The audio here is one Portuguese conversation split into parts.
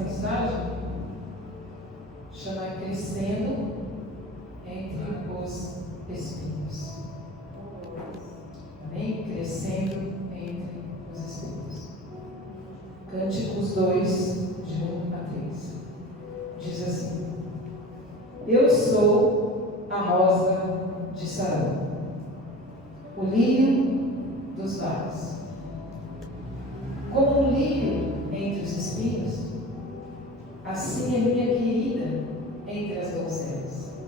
mensagem chama Crescendo entre os Espinhos. Amém? Crescendo entre os Espinhos. Cânticos 2, de 1 a 3. Diz assim: Eu sou a rosa de Sarão, o lírio dos vales. Como um lírio entre os espinhos, assim é minha querida entre as donzelas.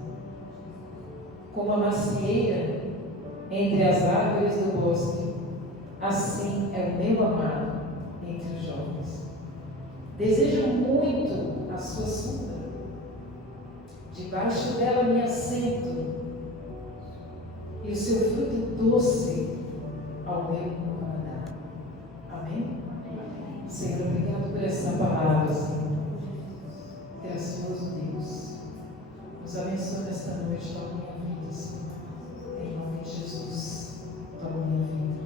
Como a macieira entre as árvores do bosque, assim é o meu amado entre os jovens. Desejo muito a sua sombra, debaixo dela me assento, e o seu fruto doce ao meu paladar. Amém? Senhor, obrigado por essa palavra, Senhor. Gracioso Deus, nos abençoe nesta noite, toma minha vida, Senhor. Em nome de Jesus, toma minha vida.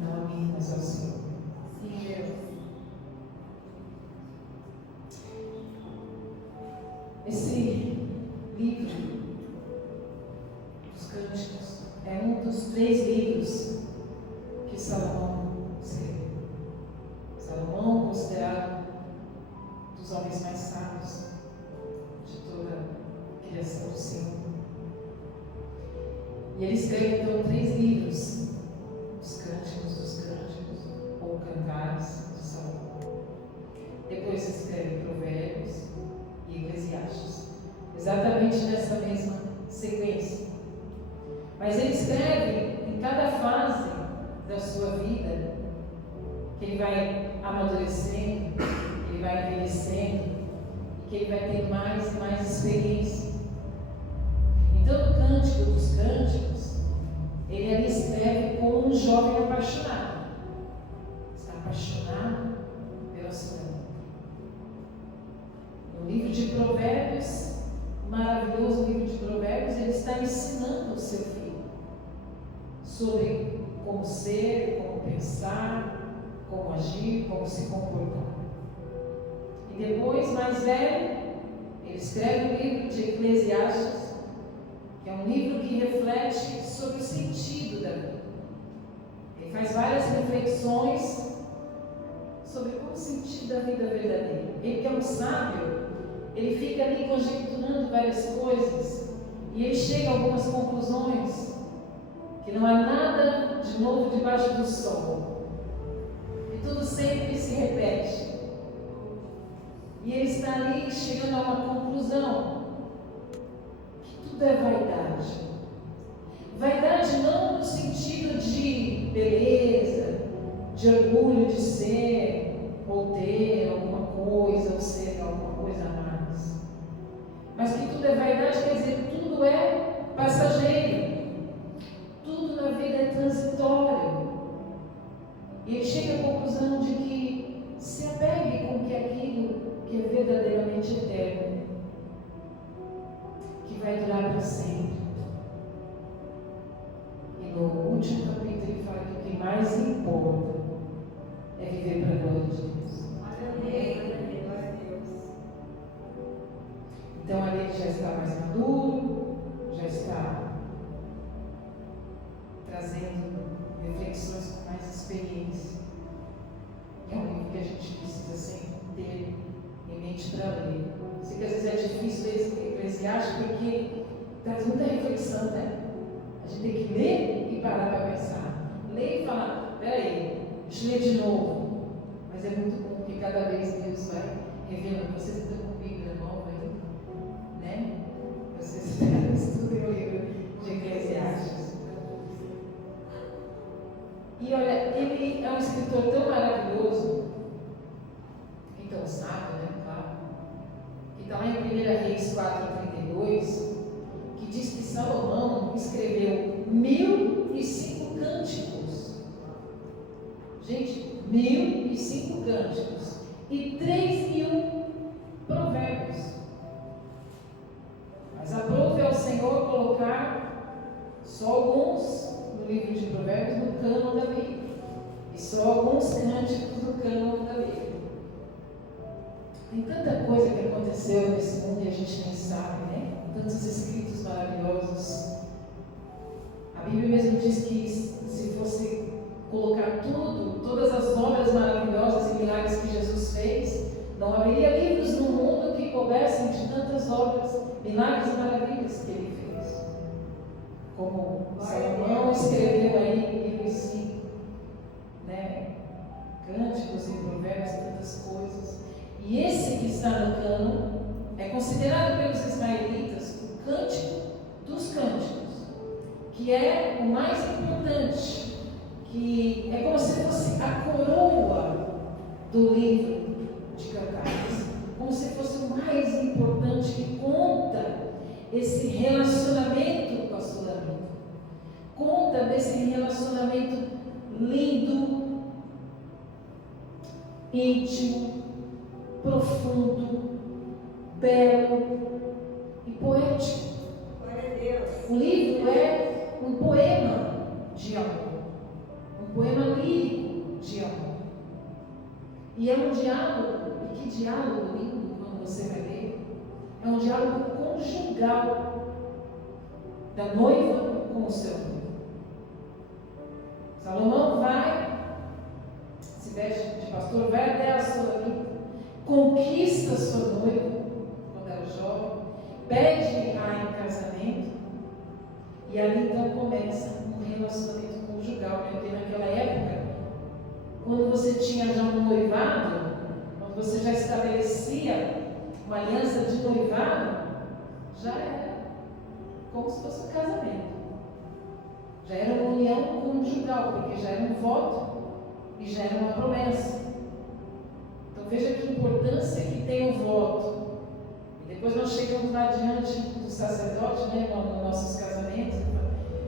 Não a mim, mas ao Senhor. Sim, Deus. Esse livro dos Cânticos é um dos 3 livros que Salomão escreveu. Salomão, considerado um dos homens mais sábios de toda a criação do Senhor. E ele escreve então 3 livros, os Cânticos dos Cânticos, ou Cantares de Salomão. Depois escreve Provérbios e Eclesiastes, exatamente nessa mesma sequência. Mas ele escreve em cada fase da sua vida, que ele vai amadurecendo, que ele vai envelhecendo, e que ele vai ter mais e mais experiência. Então, no Cântico dos Cânticos, ele ali escreve como um jovem apaixonado. Está apaixonado pela sua vida. No livro de Provérbios, maravilhoso livro de Provérbios, ele está ensinando ao seu filho sobre como ser, como pensar, como agir, como se comportar. E depois, mais velho, ele escreve o livro de Eclesiastes, que é um livro que reflete sobre o sentido da vida. Ele faz várias reflexões sobre qual o sentido da vida verdadeira. Ele, que é um sábio, ele fica ali conjecturando várias coisas e ele chega a algumas conclusões, que não há nada de novo debaixo do sol, e tudo sempre se repete. E ele está ali chegando a uma conclusão, que tudo é vaidade. Vaidade não no sentido de beleza, de orgulho de ser, ou ter alguma coisa, ou ser alguma coisa a mais. Mas que tudo é vaidade quer dizer que tudo é passageiro. Tudo na vida é transitório. E ele chega à conclusão de que se apegue com que aquilo que é verdadeiramente eterno, que vai durar para sempre. E no último capítulo ele fala que o que mais importa é viver para a glória de Deus. Então ali ele já está mais maduro, já está trazendo reflexões com mais experiência. É um livro que a gente precisa sempre ter em mente para ler. Sei que às vezes é difícil ler Eclesiastes porque traz muita reflexão, né? A gente tem que ler e parar para pensar. Ler e falar, peraí, deixa eu ler de novo. Mas é muito bom porque cada vez Deus vai revelando. Vocês estão com a Bíblia nova aí, né? Vocês estudem o livro de Eclesiastes. E olha, ele é um escritor tão maravilhoso, e tão sábio, né? Claro, que está lá em 1 Reis 4:32, que diz que Salomão escreveu 1005 cânticos. Gente, 1005 cânticos e 3.000 provérbios. Mas aprove ao Senhor colocar só alguns no livro de Provérbios no cânon da Bíblia, e só alguns cânticos no cânon da Bíblia. Tem tanta coisa que aconteceu nesse mundo e a gente nem sabe, né? Tantos escritos maravilhosos. A Bíblia mesmo diz que se fosse colocar todas as obras maravilhosas e milagres que Jesus fez, não haveria livros no mundo que coubessem de tantas obras, milagres e maravilhas que ele fez. Como Salomão escreveu aí livros 5, né? Cânticos e provérbios, tantas coisas. E esse que está no cânon é considerado pelos israelitas o cântico dos cânticos, que é o mais importante, que é como se fosse a coroa do livro de Cantares, como se fosse o mais importante, que conta esse relacionamento com a Sulamita, conta desse relacionamento lindo, íntimo, profundo, belo e poético. Glória a Deus. O livro é um poema de amor, um poema lírico de amor. E é um diálogo, e que diálogo lindo quando você vai ler. É um diálogo conjugal da noiva com o seu noivo. Salomão vai, se veste de pastor, vai até a Sulamita, conquista sua noiva quando era jovem, pede-a em casamento, e ali então começa um relacionamento conjugal, porque naquela época, quando você tinha já um noivado, quando você já estabelecia uma aliança de noivado, já era como se fosse um casamento. Já era uma união conjugal, porque já era um voto e já era uma promessa. Então veja que importância que tem o voto. E depois nós chegamos lá diante do sacerdote, né, nos nossos casamentos.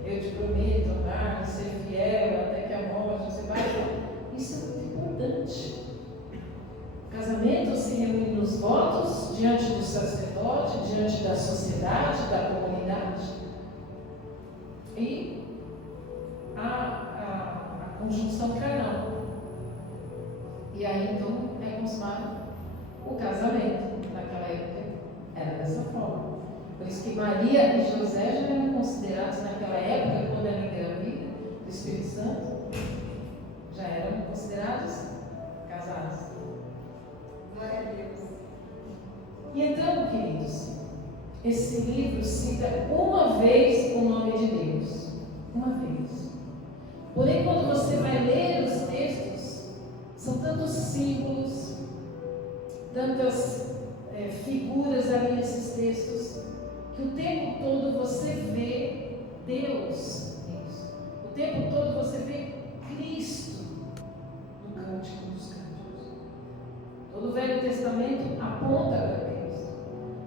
Eu te prometo amar, ser fiel até que a morte você vai. Isso é muito importante. O casamento se reúne nos votos, diante do sacerdote, diante da sociedade, da comunidade. E a conjunção carnal. E aí então é consumado o casamento. Naquela época era dessa forma. Por isso que Maria e José já eram considerados naquela época, quando ela engravida do Espírito Santo, já eram considerados casados. Glória a Deus. E então, queridos, esse livro cita uma vez o nome de Deus. Uma vez. Porém, quando você vai ler os textos, são tantos símbolos, tantas figuras ali nesses textos, que o tempo todo você vê Deus nisso. O tempo todo você vê Cristo no Cântico dos Cânticos. Todo o Velho Testamento aponta para Cristo.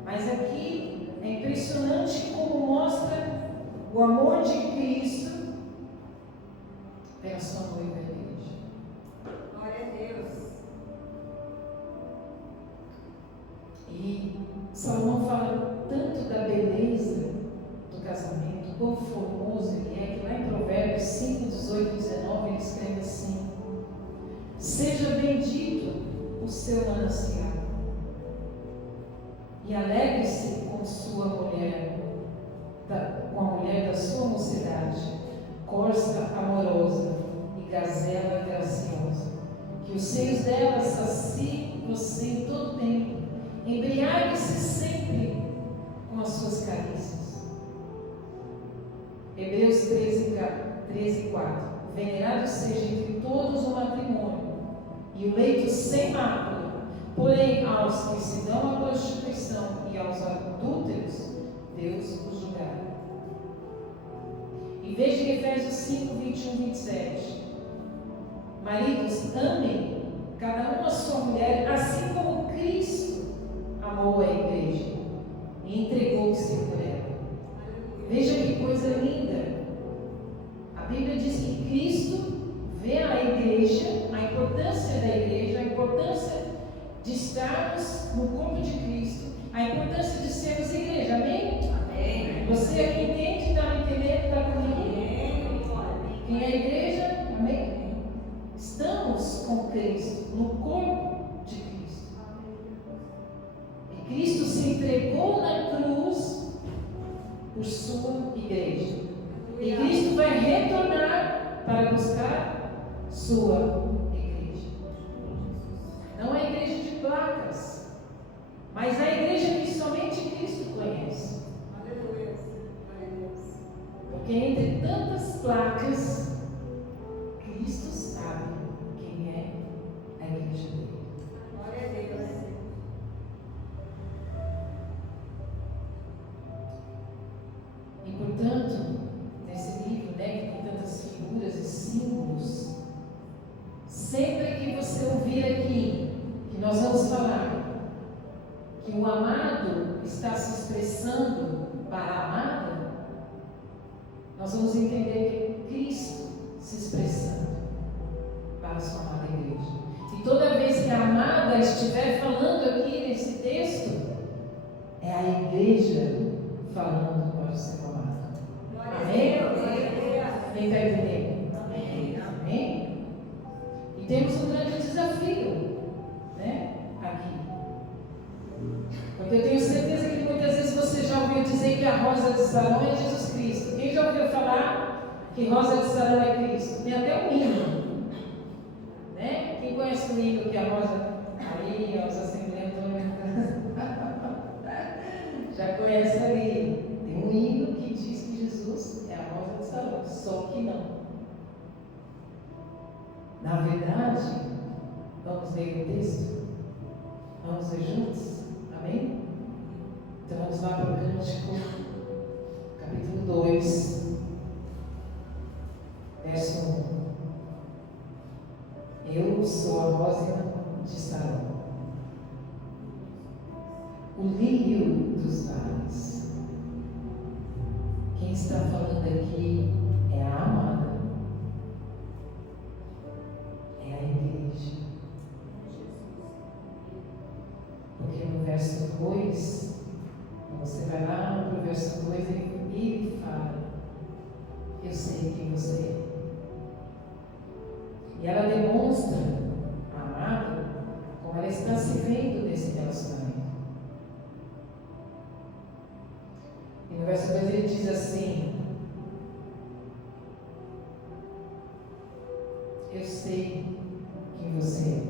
Mas aqui é impressionante como mostra o amor de Cristo pela sua noiva a igreja. Glória a Deus. E Salomão fala tanto da beleza do casamento, quão formoso ele é, que lá em Provérbios 5, 18 e 19 ele escreve assim: seja bendito o seu manancial, e alegre-se com sua mulher, com a mulher da sua mocidade, corça amorosa e gazela graciosa, que os seios dela saciem você em todo tempo, embriague-se sempre com as suas carícias. Hebreus 13, 4. Venerado seja entre todos o matrimônio e o leito sem mácula, porém aos que se dão à prostituição e aos adúlteros, Deus os julgará. E veja em Efésios 5, 21 e 27. Maridos, amem cada um a sua mulher, assim como Cristo amou a igreja e entregou-se por ela. Veja que coisa linda. A Bíblia diz que Cristo vê a igreja, a importância da igreja, a importância de estarmos no corpo de Cristo, a importância de sermos igreja. Amém? Amém. Você aqui entende? Está me entendendo? Está comigo? Amém. Quem é a igreja? Amém? Estamos com Cristo, no corpo de Cristo. entregou na cruz por sua igreja. E Cristo vai retornar para buscar sua igreja. Não a igreja de placas, mas a igreja que somente Cristo conhece. Aleluia. Glória a Deus. Porque entre tantas placas, Cristo sabe quem é a igreja dele. Glória a Deus. E portanto, nesse livro, né, que tem tantas figuras e símbolos, sempre que você ouvir aqui, que nós vamos falar, que o amado está se expressando para a amada, nós vamos entender que é Cristo se expressando para a sua amada igreja. E toda vez que a amada estiver falando aqui nesse texto, é a igreja falando para o seu amado. Glória a Amém? Deus. Glória a Deus. Quem está entendendo? Amém. Amém? E temos um grande desafio, né? Aqui. Porque eu tenho certeza que muitas vezes você já ouviu dizer que a rosa de Sarão é Jesus Cristo. Quem já ouviu falar que rosa de Sarão é Cristo? Tem até um hino, né? Quem conhece o hino que a rosa aí, os assembleianos já conhece ali. Tem um hino que diz que Jesus é a rosa de Sarão, só que não. Na verdade, vamos ler o texto? Vamos ler juntos? Amém? Então vamos lá para o Cântico, capítulo 2, verso 1. Eu sou a rosa de Sarão, o lírio dos vales. Quem está falando aqui é a amada, é a igreja. Porque no verso 2, você vai lá para o verso 2 e ele fala: eu sei quem você é. E ela demonstra a amada como ela está se vendo nesse relacionamento. E no verso 2 ele diz assim: eu sei quem você é.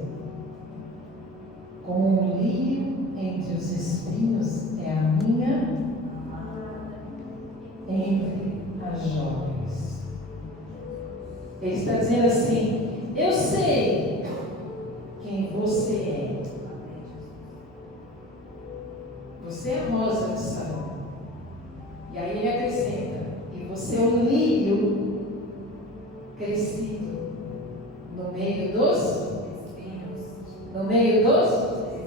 Como um lírio entre os espinhos é a minha entre as jovens. Ele está dizendo assim: eu sei quem você é. Você é a rosa de Sarão. E aí ele acrescenta: e você é o lírio crescido no meio dos espinhos. No meio dos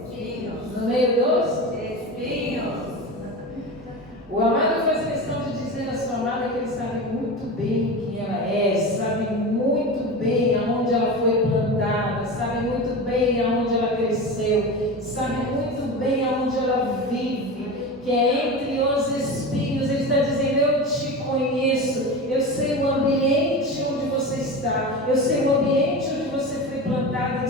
espinhos. No meio dos espinhos. O amado faz questão de dizer à sua amada que ele sabe muito bem quem ela é, sabe muito bem aonde ela foi plantada, sabe muito bem aonde ela cresceu, sabe muito bem aonde ela vive, que é entre os espinhos. Ele está dizendo: eu te conheço, eu sei o ambiente onde você está, eu sei o ambiente onde você foi plantada e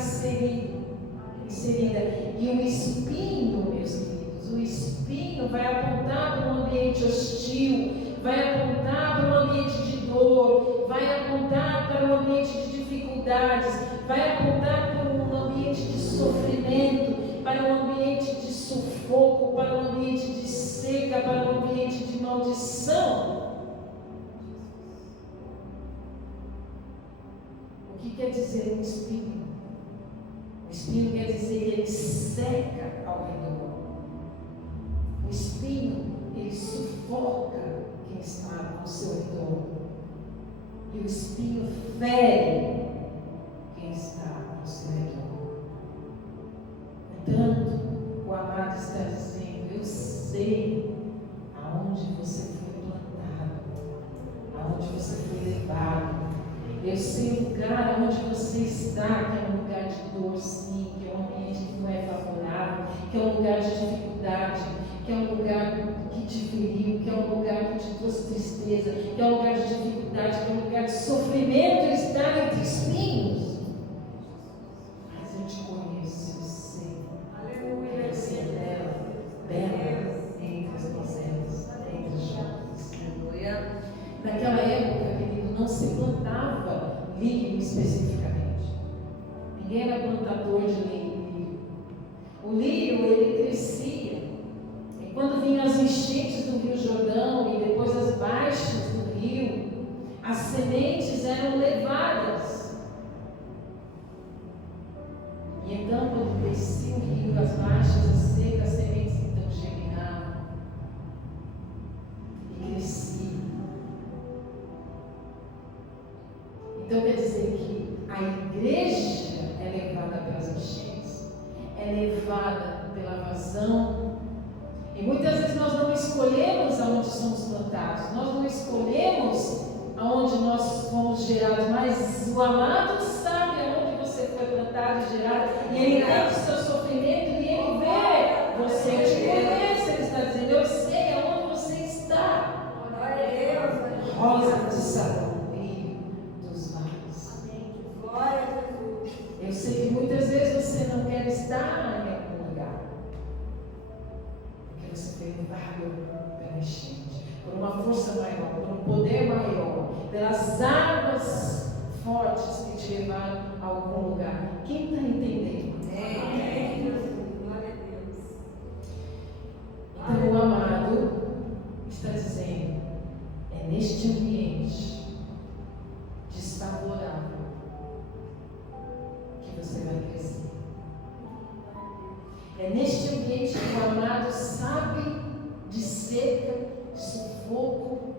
inserida. E o espinho, meus queridos, o espinho vai apontar para um ambiente hostil, vai apontar para um ambiente de dor, vai apontar para um ambiente de dificuldades, vai apontar para um ambiente de sofrimento, para um ambiente de sufoco, para um ambiente de seca, para um ambiente de maldição. O que quer dizer um espinho? O espinho quer dizer que ele seca ao redor. O espinho, ele sufoca quem está ao seu redor. E o espinho fere quem está ao seu redor. Portanto, o amado está dizendo: eu sei aonde você foi plantado, aonde você foi levado. Eu sei o lugar onde você está, que é um lugar de dor, sim, que é um ambiente que não é favorável, que é um lugar de dificuldade, que é um lugar que te feriu, que é um lugar que te trouxe tristeza, que é um lugar de dificuldade, que é um lugar de sofrimento. Ele está entre espinhos. Mas eu te conheço, eu sei. Aleluia. Você é bela, enchentes do Rio Jordão e depois as baixas do rio, as sementes eram levadas. E então, quando descia o rio, as baixas, as secas, as sementes então germinavam e cresciam. Então quer dizer que a igreja é levada pelas enchentes, é levada pela vazão. E muitas vezes nós não escolhemos aonde somos plantados, nós não escolhemos aonde nós fomos gerados, mas o amado sabe aonde você foi plantado e gerado, e Ele entende o seu sofrimento e Ele vê você. Eu te conheço, Ele está dizendo, eu sei aonde você está. Glória a Deus. Rosa de Sarão, brilho dos vales. Glória a Jesus. Eu sei que muitas vezes você não quer estar em algum lugar, porque você foi levado pela enchente, por uma força maior, por um poder maior, pelas águas fortes que te levaram a algum lugar. Quem está entendendo? Amém. Glória a Deus. Então o amado está dizendo, é neste ambiente desfavorável que você vai crescer. É neste ambiente que o amado sabe de seca, de sufoco,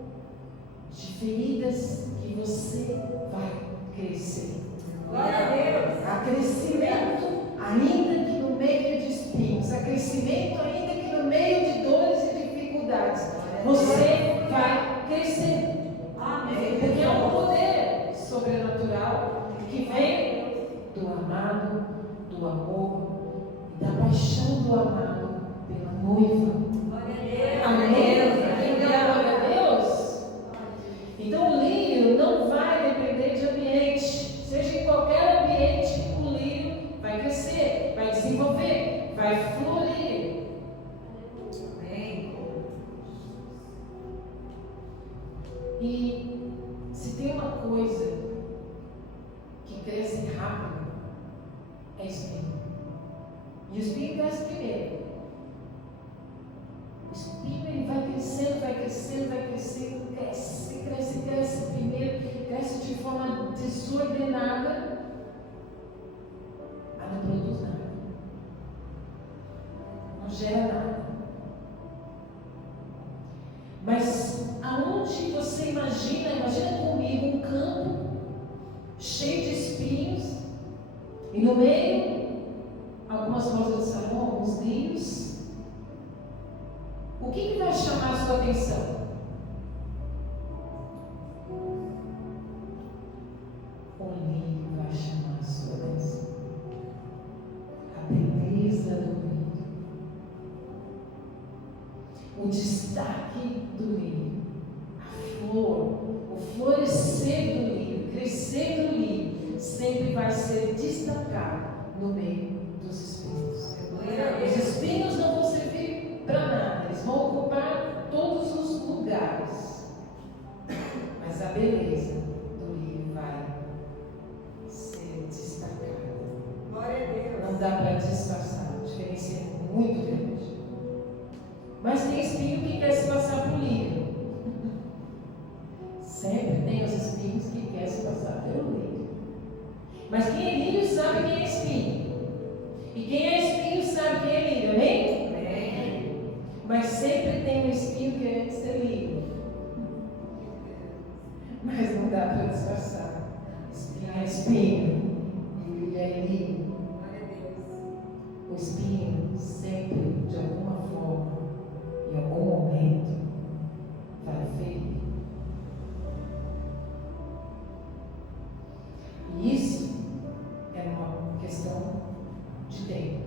de feridas, que você vai crescer. Glória a Deus. Há crescimento, ainda que no meio de espinhos, há crescimento, ainda que no meio de dores e dificuldades. Você vai crescer. Amém. Porque é um poder sobrenatural que vem do amado, do amor e da paixão do amado pela noiva. Glória a Deus. Amém. Glória a Deus. Então o lírio não vai depender de ambiente. Seja em qualquer ambiente, o lírio vai crescer, vai desenvolver, vai florir. Amém. E se tem uma coisa que cresce rápido, é espinho. E o espinho cresce primeiro. O espinho ele vai crescendo, vai crescendo, vai crescendo, cresce, cresce, cresce primeiro, cresce de forma desordenada, mas não produz nada, não gera nada. Mas aonde você imagina comigo um campo cheio de espinhos e no meio algumas rosas de Sarão, alguns lírios. O que vai chamar a sua atenção? O lírio vai chamar a sua atenção. A beleza do lírio. O destaque do lírio. A flor. O florescer do lírio. Crescer do lírio. Sempre vai ser destacado no meio dos espinhos. Os espinhos não vão servir para nada. Eles vão ocupar todos os lugares. Mas a beleza do lírio vai ser destacada. Glória a Deus. Não dá para disfarçar. A diferença é muito grande. Mas tem espinho que quer se passar por lírio. Sempre tem os espinhos que querem se passar pelo lírio. Mas quem é lírio sabe quem é espinho. E quem é espinho sabe quem é lírio, amém? Amém. Mas sempre tem um espinho querendo ser lírio. Mas não dá para disfarçar. Espinho é espinho. E lírio é lírio. Glória a Deus. O espinho sempre, de alguma forma, em algum momento, vai ferir. E isso é uma questão de tempo.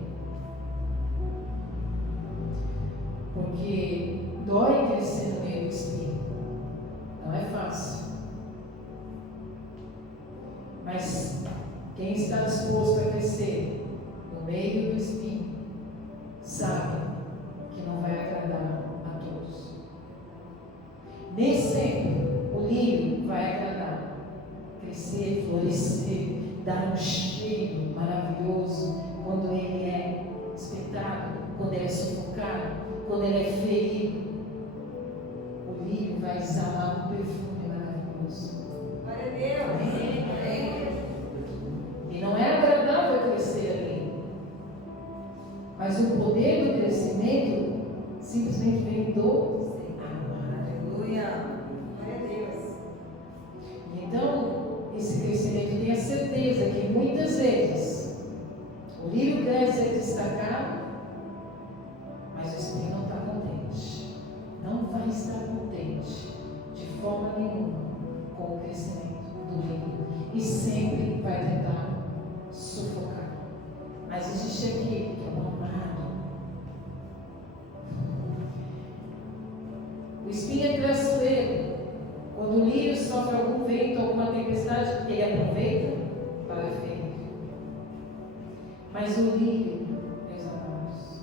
Porque dói crescer no meio do espinho. Não é fácil. Mas quem está disposto a crescer no meio do espinho sabe que não vai agradar a todos. Nem sempre o lírio vai agradar. Crescer, florescer, dar um cheiro maravilhoso quando ele é espetado, quando ele é sufocado, quando ele é ferido. vai exalar um perfume maravilhoso. Glória a Deus. E não é agradável crescer ali. Mas o poder do crescimento simplesmente vem do amar. Aleluia. Glória a Deus. E então, esse crescimento, tenha certeza que muitas vezes o lírio cresce é destacado, mas o espinho não está contente. Não vai estar contente de forma nenhuma com o crescimento do lírio. E sempre vai tentar sufocar. Mas existe aquele que é o amado. O espinho é traiçoeiro. Quando o lírio sofre algum vento, alguma tempestade, ele aproveita para ferir. Mas o lírio, meus amados,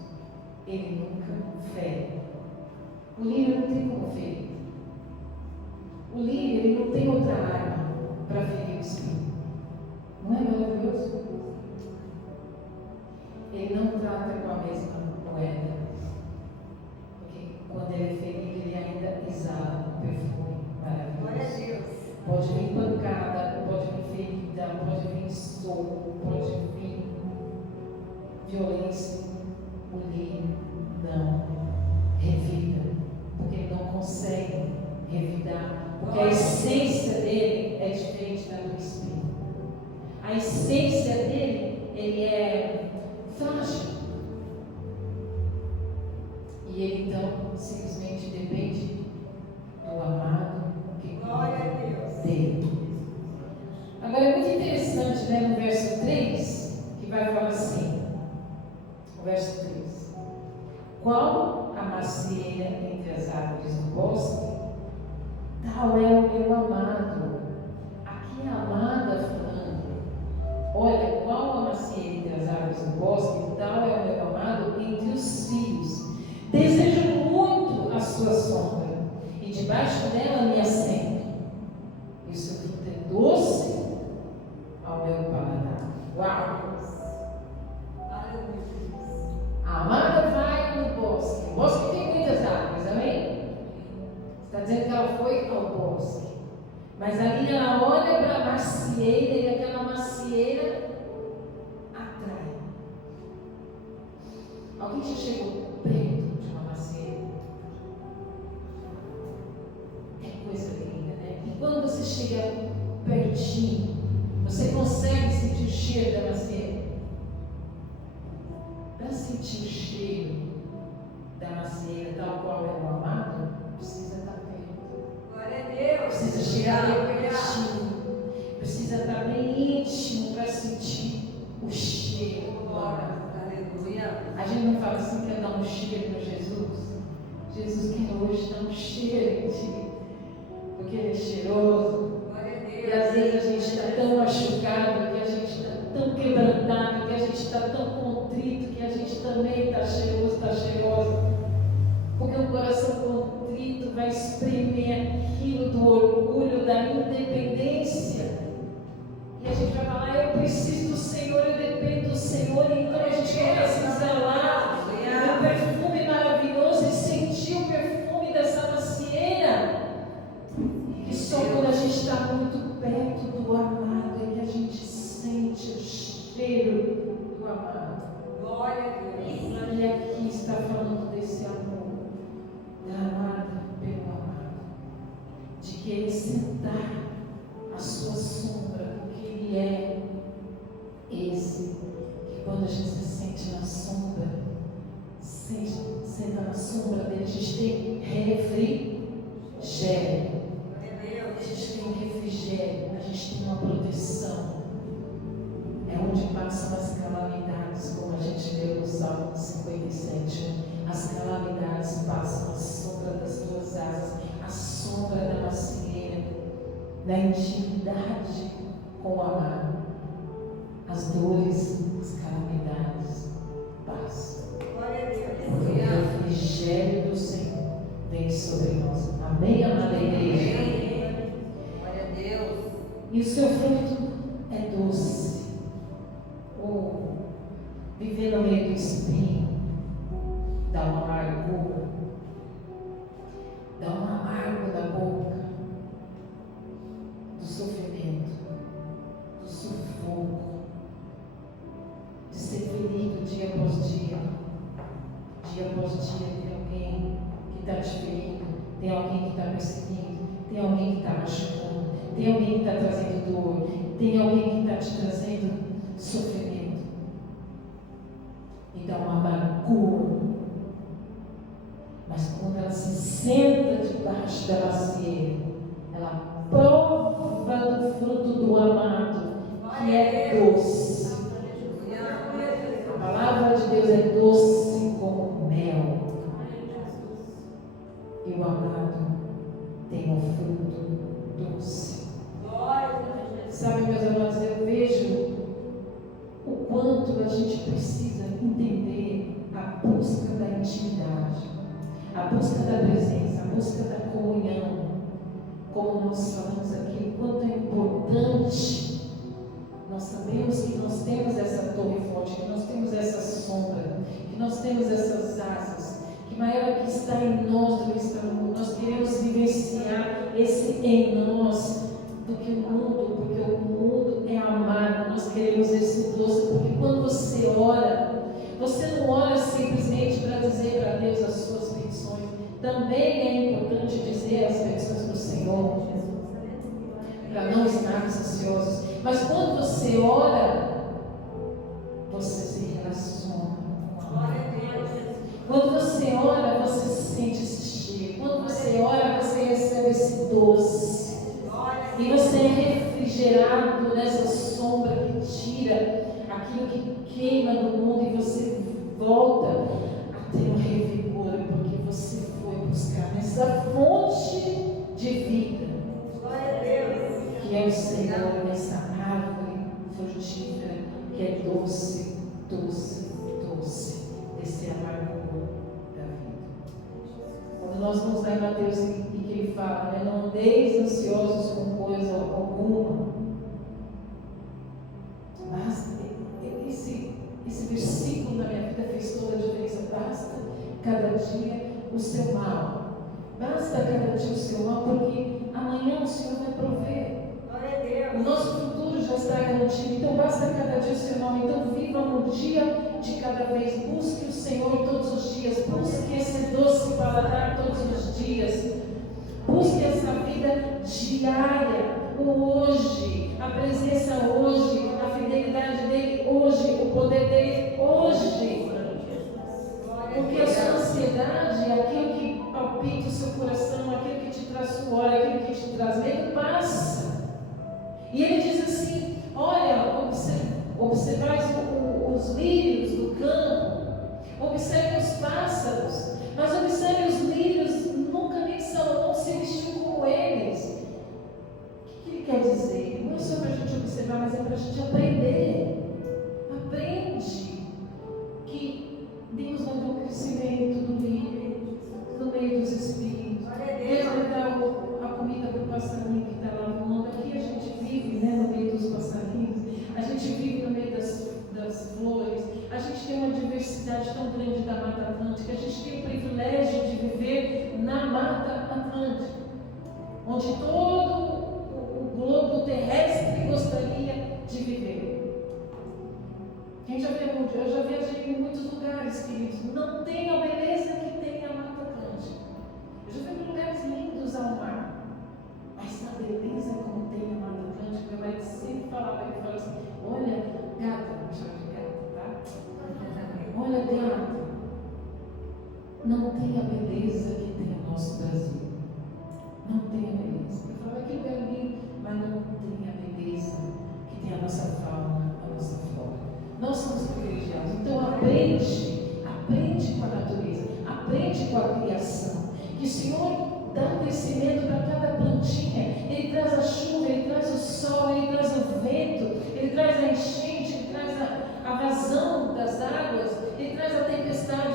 ele nunca fere. O lírio não tem como ferir. O lírio, ele não tem outra arma para ferir o espinho. Não é maravilhoso? Ele não trata com a mesma moeda. Porque quando ele é ferido, ele ainda exala um perfume maravilhoso. Glória a Deus. Pode vir pancada, pode vir ferida, pode vir soco, pode vir violência. O lírio não revida, porque ele não consegue revidar, porque a essência dele é diferente da do espinho. A essência dele, ele é frágil. E ele então simplesmente depende do amado que Glória a Deus. dele. Agora é muito interessante, né, no verso 3, que vai falar assim, o verso 3: qual a macieira entre as árvores do bosque, tal é o meu amado. Aqui é a amada falando. Olha, qual a macieira entre as árvores do bosque, tal é o meu amado entre os filhos. Desejo muito a sua sombra, e debaixo dela me assento. E o seu fruto é doce ao meu paladar. Uau! Aleluia. A amada vai no bosque. O bosque tem muitas árvores, amém? Está dizendo que ela foi ao bosque. Mas ali ela olha para a macieira e aquela macieira atrai. Alguém já chegou perto de uma macieira? É coisa linda, né? E quando você chega pertinho, você consegue sentir o cheiro da macieira? Para sentir o cheiro da macieira tal qual é o amado, precisa estar perto. Glória a Deus. Precisa chegar bem pertinho. Precisa estar bem íntimo para sentir o cheiro do amado. Aleluia. A gente não fala assim, quer dar um cheiro para Jesus? Jesus que hoje dá um cheiro em ti, porque ele é cheiroso. Glória a Deus. E às vezes a gente está tão machucado, que a gente está tão quebrantado, que a gente está tão contrito, que a gente também está cheiroso, está cheirosa. Porque o coração contrito vai espremer aquilo do orgulho, da independência. E a gente vai falar, eu preciso do Senhor, eu dependo do Senhor. E então a gente começa a exalar um perfume maravilhoso e sentir o perfume dessa macieira. E só quando a gente está muito perto do amado é que a gente sente o cheiro do amado. Glória a Deus. E aqui está falando desse amor, da amada pelo amado, de querer sentar a sua sombra, porque ele é esse que quando a gente se sente na sombra, senta na sombra dele, a gente tem refrigério. Glória a Deus. A gente tem um refrigério, a gente tem uma proteção. É onde passam as calamidades, como a gente leu no Salmo 57. As calamidades passam à sombra das tuas asas, à sombra da macieira, da intimidade com o amado. As dores, as calamidades passam. Glória a Deus. Porque o refrigério do Senhor vem sobre nós. Amém, amada igreja? Glória a Deus. E o seu fruto é doce. Ou viver no meio do espinho dá uma amargura. dá um amargo na boca do sofrimento, do sufoco, de ser ferido dia após dia. Dia após dia tem alguém que está te ferindo, tem alguém que está perseguindo, tem alguém que está machucando, tem alguém que está trazendo dor, tem alguém que está te trazendo sofrimento. E dá uma amargura. Mas quando ela se senta debaixo da macieira, ela prova do fruto do amado, que é doce. A palavra de Deus é doce como mel. E o amado tem um fruto doce. Sabe, meus amados, eu vejo o quanto a gente precisa entender a busca da intimidade, a busca da presença, a busca da comunhão. Como nós falamos aqui, o quanto é importante. Nós sabemos que nós temos essa torre forte, que nós temos essa sombra, que nós temos essas asas, que maior é que está em nós do que está no mundo. Nós queremos vivenciar esse em nós do que o mundo, porque o mundo é amargo. Nós queremos esse doce, porque quando você ora, você não ora simplesmente para dizer para Deus as suas petições. Também é importante dizer as petições do Senhor, para não estarmos ansiosos. Mas quando você ora, você se relaciona com a Deus. Quando você ora, você sente esse cheiro. Quando você ora, você recebe esse doce. E você é refrigerado nessa sombra que tira aquilo que queima do mundo, e você volta a ter um revigor, porque você foi buscar nessa fonte de vida, que é o Senhor, nessa árvore frutífera, que é doce, doce, doce, esse amargor da vida. Quando nós vamos lá em Mateus, e que ele fala, né, não andeis ansiosos com coisa alguma. Mas esse versículo na minha vida fez toda a diferença. Basta cada dia o seu mal. Basta cada dia o seu mal, porque amanhã o Senhor vai prover. O nosso futuro já está garantido. Então basta cada dia o seu mal. Então viva um dia de cada vez. Busque o Senhor todos os dias. Busque esse doce paladar todos os dias. Busque essa vida diária, o hoje, a presença hoje, a fidelidade dele hoje, o poder dele hoje. Porque a sua ansiedade, aquilo que palpita o seu coração, aquilo que te traz suor, aquilo que te traz medo, passa. E ele diz assim: olha, observai os lírios do campo, observe os pássaros, mas observe os lírios, nunca nem Salomão se vestiu como eles. O que ele quer dizer? Não é só para a gente observar, mas é para a gente aprender. Aprende que Deus vai dar o crescimento do lírio, no meio dos espinhos. Deus vai dar a comida para o passarinho que está lá voando. Aqui a gente vive, né, no meio dos passarinhos, a gente vive no meio das flores, a gente tem uma diversidade tão grande da Mata Atlântica, a gente tem o privilégio de viver na Mata Atlântica, onde todo o globo terrestre gostaria de viver. Eu já viajei em muitos lugares, queridos. Não tem a beleza que tem a Mata Atlântica. Eu já fui em lugares lindos ao mar, mas a beleza como tem a Mata Atlântica, meu marido sempre falava, ele falava assim: olha, gata, me chama de gata, tá? Olha, gata, não tem a beleza que tem o nosso Brasil. Não tem a beleza. Eu falava que lugar lindo, mas não tem a beleza que tem a nossa fauna, a nossa flora. Nós somos privilegiados. Então aprende com a natureza, aprende com a criação. Que o Senhor dá um crescimento para cada plantinha. Ele traz a chuva, Ele traz o sol, Ele traz o vento, Ele traz a enchente, Ele traz a vazão das águas, Ele traz a tempestade,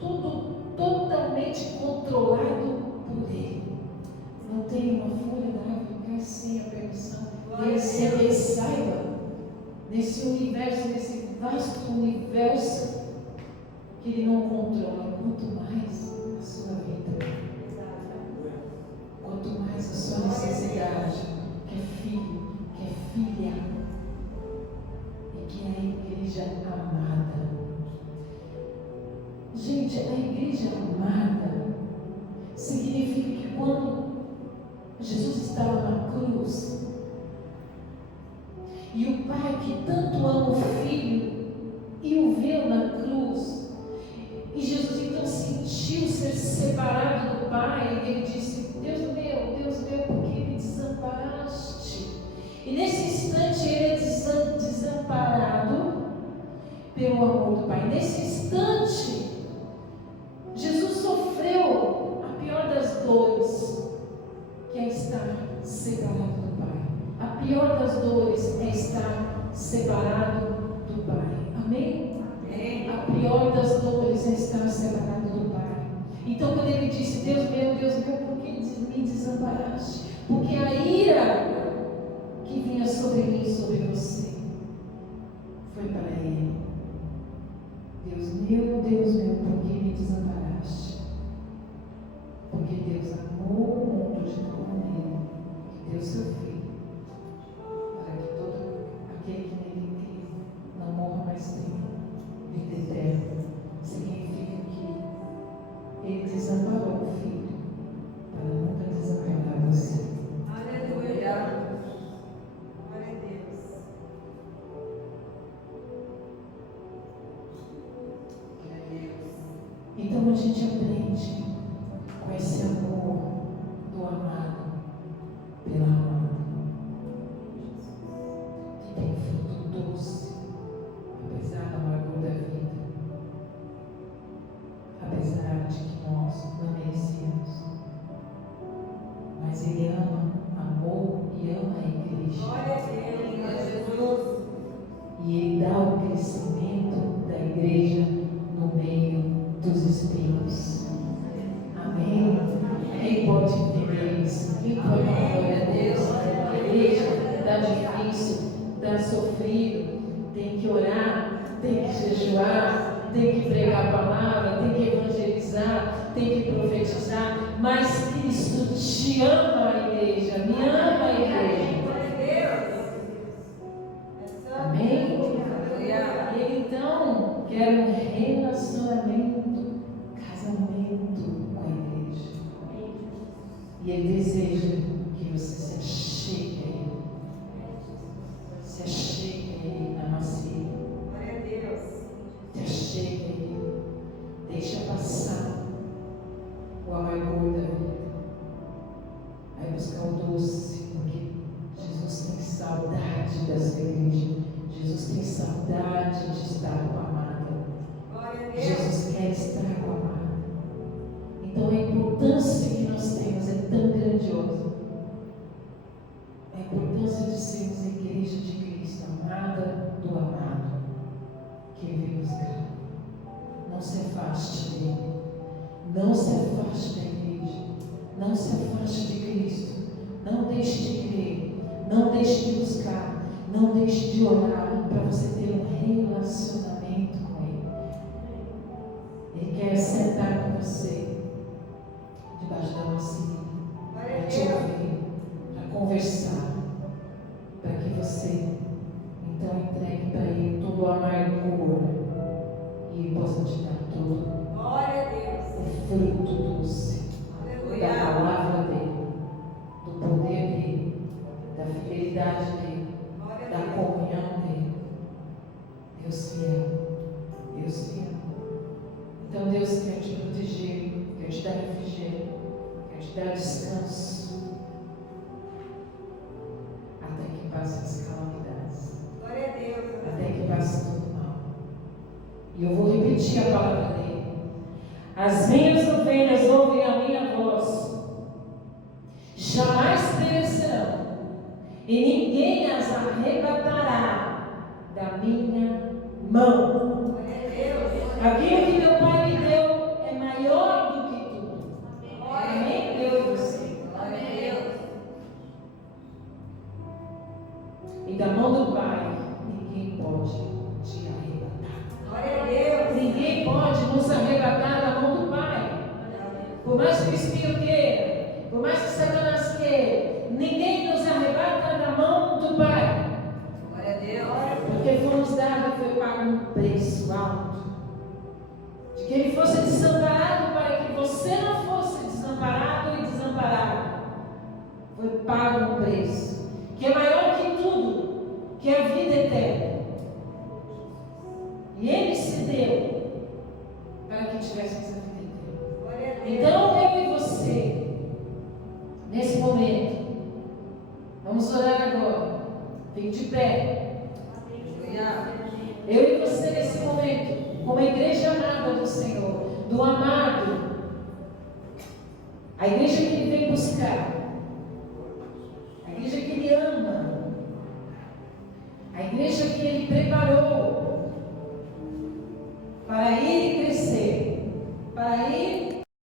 tudo totalmente controlado por Ele. Não tem uma folha da árvore que cai sem a permissão dele, sem que Ele saiba. Nesse universo, nesse vasto universo, que Ele não controla, quanto mais a sua vida, quanto mais a sua necessidade, que é filho, que é filha, e que é a igreja amada. Gente, a igreja amada significa que quando Jesus estava na cruz, e o Pai que tanto ama o Filho e o viu na cruz, e Jesus então sentiu ser separado do Pai, e ele disse: Deus meu, por que me desamparaste? E nesse instante ele é desamparado pelo amor do Pai. Nesse instante Jesus sofreu a pior das dores, que é estar separado do Pai. A pior das dores é estar separado do Pai. Amém? Amém. A pior das dores é estar separado do Pai. Então, quando ele disse: Deus meu, por que me desamparaste? Porque a ira que vinha sobre mim e sobre você foi para ele. Deus meu, por que me desamparaste? Porque Deus amou o mundo de tal maneira que deu seu Filho, para que todo aquele que nele crê não morra, mas tenha vida eterna. Significa que Ele desamparou o Filho para nunca desamparar você. Aleluia. Glória a Deus. Glória a Deus. Então a gente aprende com esse amor do amado pela amada, que tem fruto doce, apesar da amargura da vida, apesar de que nós não merecíamos. Mas Ele ama, amou e ama a igreja. Glória a Deus. Glória a Jesus. E Ele dá o crescimento da igreja no meio dos espinhos. Amém? Quem pode entender isso? Quem pode dar glória a Deus? A igreja está difícil, está sofrido, tem que orar, tem que jejuar, tem que pregar a palavra, tem que evangelizar, tem que profetizar, mas Cristo te ama, a igreja, me ama, a igreja. Glória a Deus. Amém? Aleluia. E Ele então quer um relacionamento, casamento com a igreja. E Ele deseja que você se achegue a Ele. Se achegue a Ele na macia. Glória a Deus. Se achegue a Ele. Deixa passar o amargor da vida. Vai buscar o doce, porque Jesus tem saudade da sua igreja. Jesus tem saudade de estar com a amada. Glória a Deus. Jesus quer estar com a amada. Então a importância que nós temos é tão grandiosa. A importância de sermos a igreja de Cristo, amada do amado, que Ele veio buscar. Não se afaste dele. Não se afaste da igreja. Não se afaste de Cristo. Não deixe de crer. Não deixe de buscar. Não deixe de orar para você ter um relacionamento com Ele. Ele quer sentar com você debaixo da macia, para te ouvir, para conversar, para que você então entregue para Ele todo o amargor e Ele possa te dar todo Glória a Deus. o fruto doce da Aleluia. palavra dele, do poder dele, da fidelidade dele, Glória a da Deus. comunhão dele. Deus fiel, Deus fiel. Então Deus quer te proteger, quer te dar refrigério, quer te dar descanso, até que passe as calamidades, Glória a Deus. até que passe todo mal. E eu vou repetir a palavra dele. As minhas ovelhas ouvem a minha voz, jamais perecerão, e ninguém as arrebatará da minha mão. Glória a Deus. Aquilo que meu Pai me deu é maior do que tudo. Amém? Deus do céu. Glória a Deus. E da mão do Pai, ninguém pode te arrebatar. Glória a Deus. Ninguém pode nos Por mais que o espinho queira, por mais que Satanás queira, ninguém nos arrebata da mão do Pai. Glória a Deus. Porque fomos dados e foi pago um preço alto. De que Ele fosse desamparado para que você não fosse desamparado e desamparado. Foi pago um preço. Que é maior que tudo, que é a vida eterna. E Ele se deu para que tivéssemos a vida eterna. Glória a Deus. Então eu e você, nesse momento, vamos orar agora. Fique de pé. Eu e você nesse momento, como a igreja amada do Senhor, do amado, a igreja que Ele vem buscar, a igreja que Ele ama, a igreja que Ele preparou